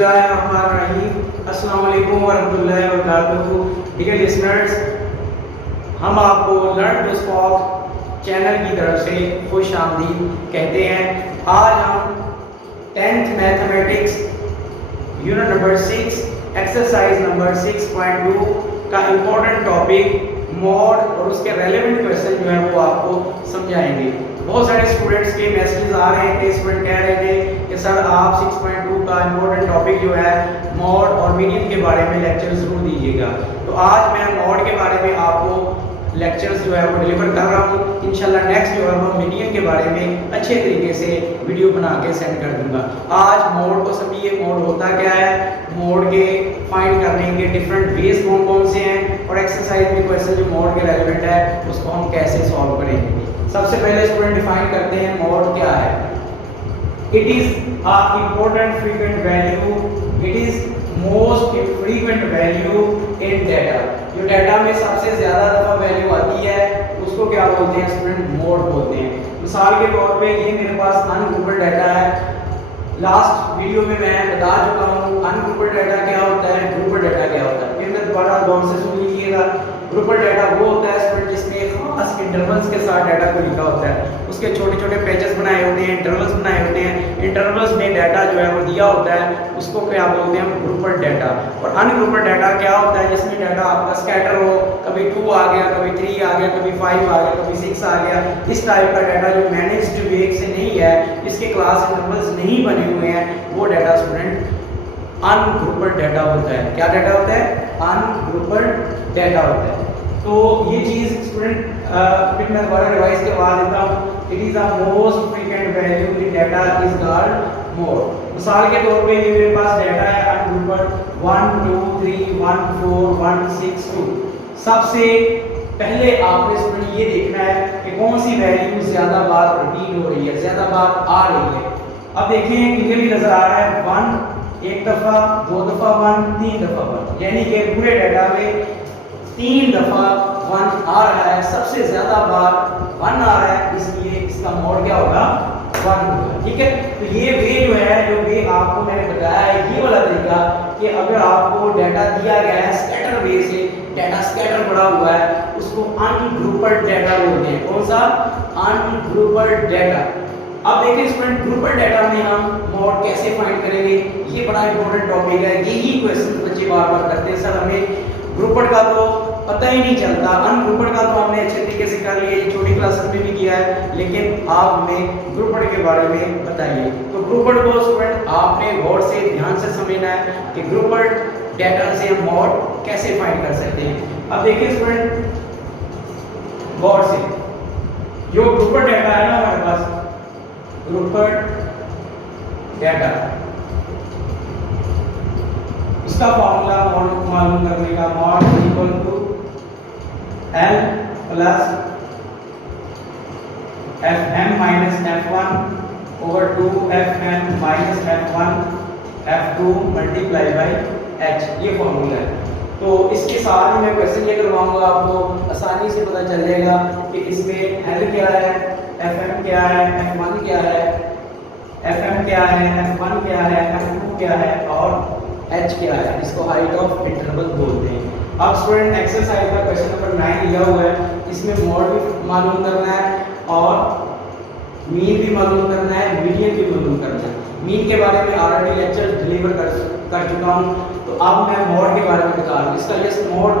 बिस्मिल्लाहिर्रहमानिर्रहीम। अस्सलाम वालेकुम वरहमतुल्लाहि वबरकातुहू। डियर लिसनर्स, हम आपको लर्न टू स्पॉक चैनल की तरफ से खुश आमदीद कहते हैं। आज हम 10th mathematics unit number 6 exercise number 6.2 का इम्पोर्टेंट टॉपिक मॉड और उसके रेलेवेंट क्वेश्चन जो है वो आपको समझाएंगे। बहुत सारे स्टूडेंट्स के मैसेजेस आ रहे थे, स्टूडेंट कह रहे थे कि सर आप 6.2 का इम्पोर्टेंट टॉपिक जो है मॉड और मीडियन के बारे में लेक्चर जरूर दीजिएगा। तो आज मैं मॉड के बारे में आपको लेक्चर्स जो है वो डिलीवर कर रहा हूँ। इंशाल्लाह नेक्स्ट जो है वो मीडियन के बारे में अच्छे तरीके से वीडियो बना के सेंड कर दूंगा। आज मोड को समझिए, मोड होता क्या है, मोड के फाइंड करने के डिफरेंट वेज कौन कौन से हैं और एक्सरसाइज में क्वेश्चन जो मोड के रेलेवेंट है उसको हम कैसे सॉल्व करेंगे। सबसे पहले स्टूडेंट डिफाइन करते हैं मोड क्या है। It is a important frequent value, it is most frequent value in data. जो डाटा में सबसे ज्यादा दफा वैल्यू आती है उसको क्या बोलते हैं स्टूडेंट, मोड बोलते हैं। मिसाल के तौर पे ये मेरे पास अनग्रुप्ड डाटा है। लास्ट वीडियो में मैं बता चुका हूँ अनग्रुप्ड डाटा क्या होता है, ग्रुप्ड डाटा क्या होता है। फिर मैं दोबारा गौर से सुन लीजिएगा। ग्रुप्ड डाटा वो होता है स्टूडेंट जिसमें खास इंटरवल्स के साथ डाटा को लिखा होता है, उसके छोटे छोटे पेजेस बनाए होते हैं, इंटरवल्स बनाए होते हैं, इंटरवल्स में डाटा जो है वो दिया होता है, उसको क्या बोलते हैं हम, ग्रुप्ड डाटा। और अनग्रुप्ड डाटा क्या होता है जिसमें डाटा आपका स्कैटर हो, कभी 2 आ गया, कभी 3 आ गया, कभी 5 आ गया, कभी 6 आ गया। इस टाइप का डाटा जो मैनेज्ड वे से नहीं है, इसके क्लास इंटरवल्स नहीं बने हुए हैं, वो डाटा स्टूडेंट अनग्रुप्ड डाटा होता है। क्या डाटा होता है, अनग्रुप्ड डाटा होता है। तो ये चीज स्टूडेंट फिर मैं दोबारा रिवाइज करवा देता हूँ। It is the most frequent value in data is called mode. मिसाल के तौर पे ये मेरे पास डाटा है अनग्रुप्ड 1 2 3 1 4 1 6 2। सबसे पहले आपने स्टूडेंट ये देखना है कि कौन सी वैल्यू ज्यादा बार रिपीट हो रही है, ज्यादा बार आ रही है। अब देखिए क्लियरली नजर आ रहा है 1 एक दफा, 2 दफा 1, 3 दफा 1, यानी कि पूरे डाटा में 3 दफा 1 आ रहा है। सबसे ज्यादा बार 1 आ रहा है, इसलिए इसका मोड क्या होगा, 1 होगा। ठीक है, तो ये वे जो है, जो वे आपको मैंने बताया है, ये वाला तरीका कि अगर आपको डाटा दिया गया है स्कैटर वे से, डाटा स्कैटर पड़ा हुआ है, उसको अनग्रुप्ड डाटा बोलते हैं। कौन सा, अनग्रुप्ड डाटा। अब देखिए स्टूडेंट ग्रुप्ड डाटा में हम मोड कैसे फाइंड करेंगे, ये बड़ा इंपॉर्टेंट टॉपिक है। यही क्वेश्चन बच्चे बार बार करते हैं, सर हमें ग्रुप्ड का तो पता ही नहीं चलता, अनग्रुप्ड का तो हमने अच्छे तरीके से कर लिया, छोटी क्लासेस में भी किया है, लेकिन आप हमें ग्रुप्ड के बारे में बताइए। तो ग्रुप्ड को स्टूडेंट आपने गौर से ध्यान से समझना है कि ग्रुप्ड डाटा से हम मोड कैसे फाइंड कर सकते हैं। अब देखिए स्टूडेंट गौर से, जो ग्रुप्ड डाटा है ना हमारे पास, ग्रुप्ड डाटा, इसका फॉर्मूला मॉड मालूम करने का, mode equal to L plus Fm minus F1 over 2Fm minus F1 F2 multiply by H, ये फॉर्मूला है। तो इसके साथ ही मैं क्वेश्चन ये करवाऊंगा, आपको आसानी से पता चल जाएगा कि इसमें L क्या है, Fm क्या है, F1 क्या है, Fm क्या है, F1 क्या है, F2 क्या है और H क्या है। इसको हाइट ऑफ इंटरवल बोलते हैं। अब स्टूडेंट एक्सरसाइज का क्वेश्चन नंबर 9 दिया हुआ है, इसमें मोड भी मालूम करना है और मीन भी मालूम करना है, मीडियन भी मालूम करना है। मीन के बारे में ऑलरेडी लेक्चर डिलीवर कर चुका हूँ, तो अब मैं मोड के बारे में बता रहा हूँ। इसका जस्ट मोड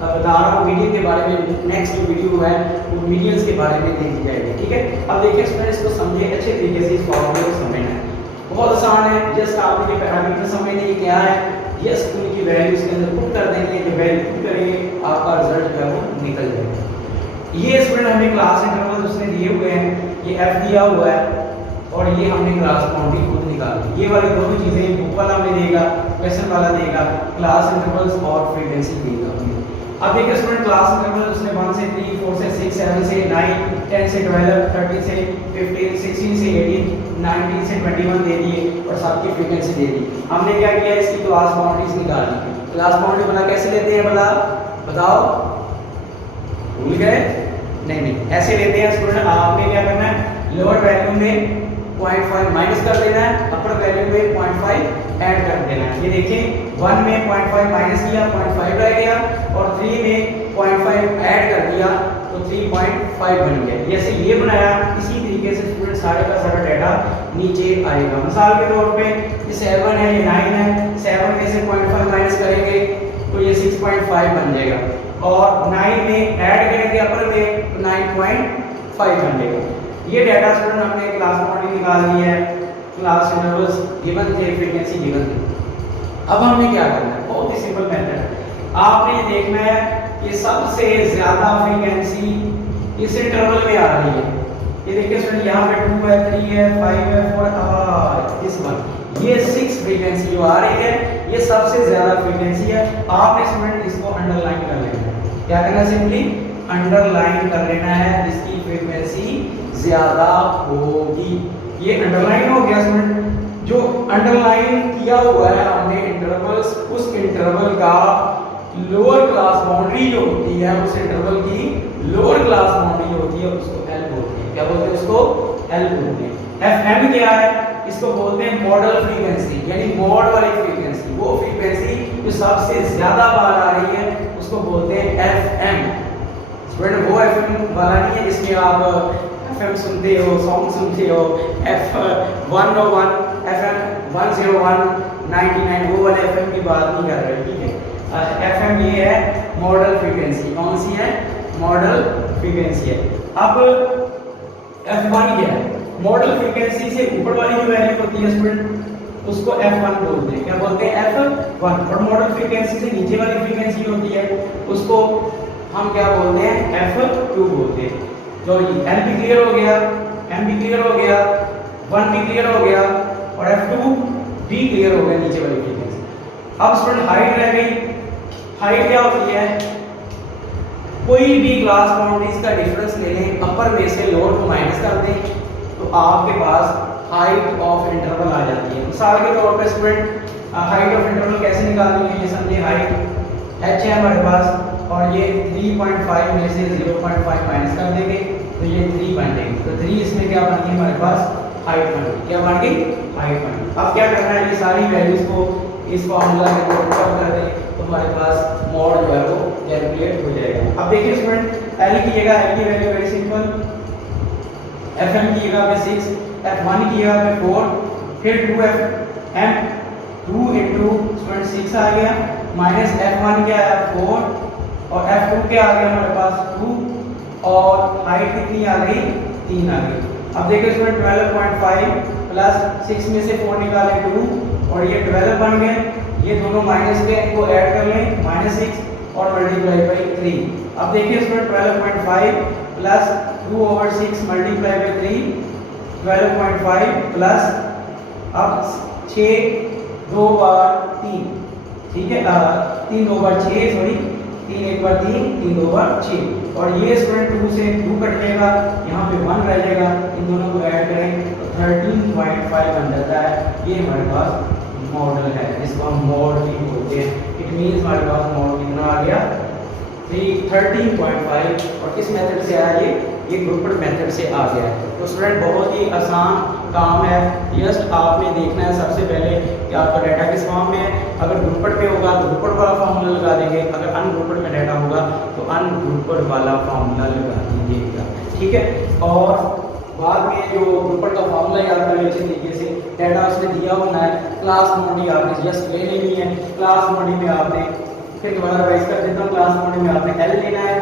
बता रहा हूँ, मीडियन के बारे में नेक्स्ट जो वीडियो है वो मीडियंस के बारे में देखी जाएगी। ठीक है, अब देखिए स्टूडेंट इसको समझिए अच्छे तरीके से, इस फॉर्मूले को समझना है। बहुत आसान है, जस्ट आपने ये पैरामीटर समझने क्या है, यस उनकी वैल्यू इसके अंदर पुट कर देंगे, जो वैल्यू पुट करेंगे आपका रिजल्ट जो है वो निकल जाएगा। ये स्टूडेंट हमें क्लास इंटरवल उसने दिए हुए हैं, ये एफ दिया हुआ है और ये हमने क्लास बाउंड्री खुद निकाली। ये वाली दोनों चीजें बुक वाला हमें देगा, क्वेश्चन वाला देगा, क्लास इंटरवल्स और फ्रीक्वेंसी देगा हमें। अब देखिए स्टूडेंट क्लास इंटरवल उसने 1 से 3 4 से 6 7 से 9 10 से 12 13 से 15 16 से 18 19 से 21 दे दिए और सबकी फ्रीक्वेंसी दे दी। हमने क्या किया, इसकी क्लास बाउंड्रीज निकाल दी। क्लास बाउंड्री बना कैसे लेते हैं भला बताओ, भूल गए? नहीं, ऐसे लेते हैं स्टूडेंट। आपने क्या करना है, लोअर वैल्यू में 0.5 माइनस कर देना है, अपर वैल्यू में 0.5 ऐड कर देना है। ये देखिए 1 में 0.5 माइनस किया, 0.5 रह गया, और 3 में 0.5 ऐड कर दिया तो 3.5 बन गया। जैसे ये बनाया, इसी तरीके से स्टूडेंट सारे का सारा डाटा नीचे आएगा। मिसाल के तौर पे ये 7 है, ये 9 है, 7 में से 0.5 माइनस करेंगे तो ये 6.5 बन जाएगा, और 9 में ऐड करेंगे अपर में तो 9.5 बन जाएगा। ये डाटा स्टूडेंट हमने क्लास मॉडल निकाल लिया है, क्लास इंटरवल्स गिवन थे, फ्रीक्वेंसी गिवन थी। अब हमें क्या करना है, बहुत ही सिंपल मेथड है। आपने ये देखना है कि सबसे ज्यादा फ्रीक्वेंसी इस इंटरवल में आ रही है। ये देखिए स्टूडेंट, यहाँ पे 2 है, 3 है, 5 है, 4 इस वन, ये 6 फ्रीक्वेंसी जो आ रही है, ये सबसे ज्यादा फ्रीक्वेंसी है। आपने स्टूडेंट इसको अंडरलाइन कर लेना है। क्या करना है, सिंपली अंडरलाइन कर लेना है, जिसकी फ्रीक्वेंसी ज्यादा होगी। ये अंडरलाइन हो गया स्टूडेंट। जो अंडरलाइन किया हुआ है हमने इंटरवल्स, उस इंटरवल का लोअर क्लास बाउंड्री जो होती है, उस इंटरवल की लोअर क्लास बाउंड्री जो होती है उसको एल बोलते हैं। क्या बोलते हैं उसको? एल बोलते हैं। एफ एम क्या है? इसको बोलते हैं मॉडल फ्रीक्वेंसी, यानी मॉड वाली फ्रीक्वेंसी। वो फ्रीक्वेंसी जो सबसे ज्यादा बार आ रही है उसको बोलते हैं एफ एम। स्टूडेंट वो एफ एम वाला नहीं है जिसमें आप FM सुनते हो, सॉन्ग सुनते हो, F101, FM 101, 99, वो वाले FM की बात नहीं कर रहे, ठीक है। FM ये है मॉडल फ्रीक्वेंसी। कौन सी है? मॉडल फ्रीक्वेंसी है। अब F1 क्या है? मॉडल फ्रीक्वेंसी से ऊपर वाली जो वैल्यू होती है स्टूडेंट उसको F1 बोलते हैं। क्या बोलते हैं? F1। और मॉडल फ्रीक्वेंसी से नीचे वाली फ्रीक्वेंसी होती है उसको हम क्या बोलते हैं? F2 बोलते हैं। तो एल भी क्लियर हो गया, एम भी क्लियर हो गया, 1 भी क्लियर हो गया, और F2 भी क्लियर हो गया नीचे वाली फ्रीक्वेंसी। अब स्टूडेंट हाइट रह गई। हाइट क्या होती है? कोई भी क्लास बाउंड्रीज का डिफरेंस ले लें, अपर में से लोअर को माइनस कर दें तो आपके पास हाइट ऑफ इंटरवल आ जाती है। मिसाल के तौर पर स्टूडेंट हाइट ऑफ इंटरवल कैसे निकालेंगे? ये समझे, हाइट h है हमारे पास, और ये 3.5 में से 0.5 माइनस कर देंगे तो ये 3 बन जाएगी। तो 3 इसमें क्या बन गई हमारे पास? हाइट बन गई। क्या बन गई? हाइट बन गई। अब क्या करना है, ये सारी वैल्यूज को इस फॉर्मूला में पुट कर दें तो हमारे पास मॉड जो है वो कैलकुलेट हो जाएगा। अब देखिए स्टूडेंट, एल की जगह एल की वैल्यू वेरी सिंपल, एफएम की जगह पे 6, एफ1 की जगह पे 4, फिर 2fm 2 इंटू स्टूडेंट 6 आ गया, माइनस F1 क्या है? 4, और F2 क्या आ गया हमारे पास? 2, और हाइट कितनी आ गई? 3 आ गई। अब देखिए स्टूडेंट 12.5 प्लस 6 में से 4 निकाले 2, और ये 12 बन गए। ये दोनों माइनस के इनको ऐड कर लें, -6 और मल्टीप्लाई बाई 3। अब देखिए student 12.5 plus 2/6 multiply by 3, 12.5 plus अब 6 2 बार 3, ठीक है, 3 2 बार 6, सॉरी 3 1 बार 3, 3 2 बार 6, और ये स्टूडेंट 2 से 2 कट जाएगा, यहाँ पे 1 रह जाएगा, इन दोनों को ऐड करें तो 13.5 बन जाता है। ये हमारे पास मॉडल है, जिसको हम मॉड भी बोलते हैं। इट मीन्स हमारे पास मॉड कितना आ गया? 13.5। और किस मेथड से आया? ये ग्रुपड मेथड से आ गया है। तो स्टूडेंट बहुत ही आसान काम है। जस्ट आपने देखना है सबसे पहले कि आपका डाटा किस फॉर्म में है। अगर ग्रुपड पे होगा तो ग्रुपड वाला फार्मूला लगा देंगे, अगर अनग्रुपड में डाटा होगा तो अनग्रुपड वाला फार्मूला लगा दीजिएगा, ठीक है। और बाद में जो ग्रुपड का फार्मूला याद कर अच्छे तरीके से, डाटा उसने दिया होना है, क्लास मॉडी आपने जस्ट ले लेनी है। क्लास मॉडी में आपने, फिर दोबारा रिवाइज कर देता हूँ, क्लास मॉडी में आपने एल लेना है,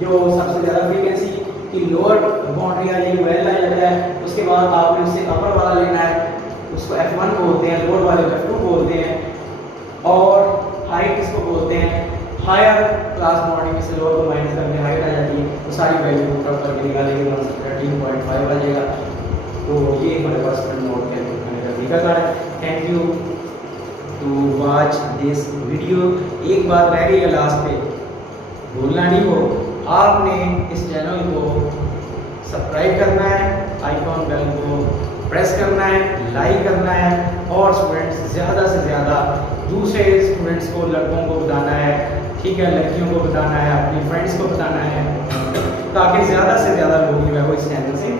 जो सबसे ज़्यादा फ्रीक्वेंसी की लोअर बाउंड्री आ जाएगी वो एल आ जाता है। उसके बाद आपने उससे अपर वाला लेना है, उसको F1 बोलते हैं, लोअर वाले को F2 बोलते हैं, और हाइट किसको बोलते हैं? हायर क्लास बाउंड्री में से लोअर को माइनस करके हाइट आ जाती है, तो सारी वैल्यू को कट करके निकालेंगे तो 13.5 आ जाएगा। तो ये हमारे पास नोट करने का तरीका है। Thank you to watch this video. एक बात रह गई है लास्ट पे, भूलना नहीं हो, आपने इस चैनल को सब्सक्राइब करना है, आइकॉन बेल को प्रेस करना है, लाइक करना है, और स्टूडेंट्स ज़्यादा से ज़्यादा दूसरे स्टूडेंट्स को, लड़कों को बताना है, ठीक है, लड़कियों को बताना है, अपने फ्रेंड्स को बताना है, ताकि ज़्यादा से ज़्यादा लोग जो है वो इस चैनल से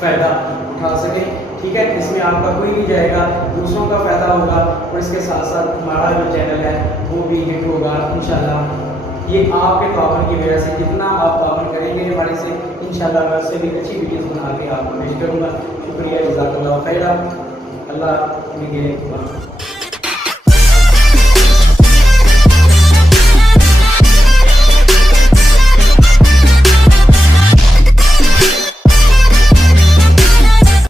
फ़ायदा उठा सकें। ठीक है, इसमें आपका कोई नहीं जाएगा, दूसरों का फ़ायदा होगा और इसके साथ साथ हमारा जो चैनल है वो भी हिट होगा इंशाल्लाह। ये आपके तावन की वजह से, जितना आप तावन करेंगे हमारे से, इंशाल्लाह मैं उससे भी अच्छी वीडियोस बना के आपको पेश करूँगा। शुक्रिया, जज़ाकल्लाह खैरा। अल्लाह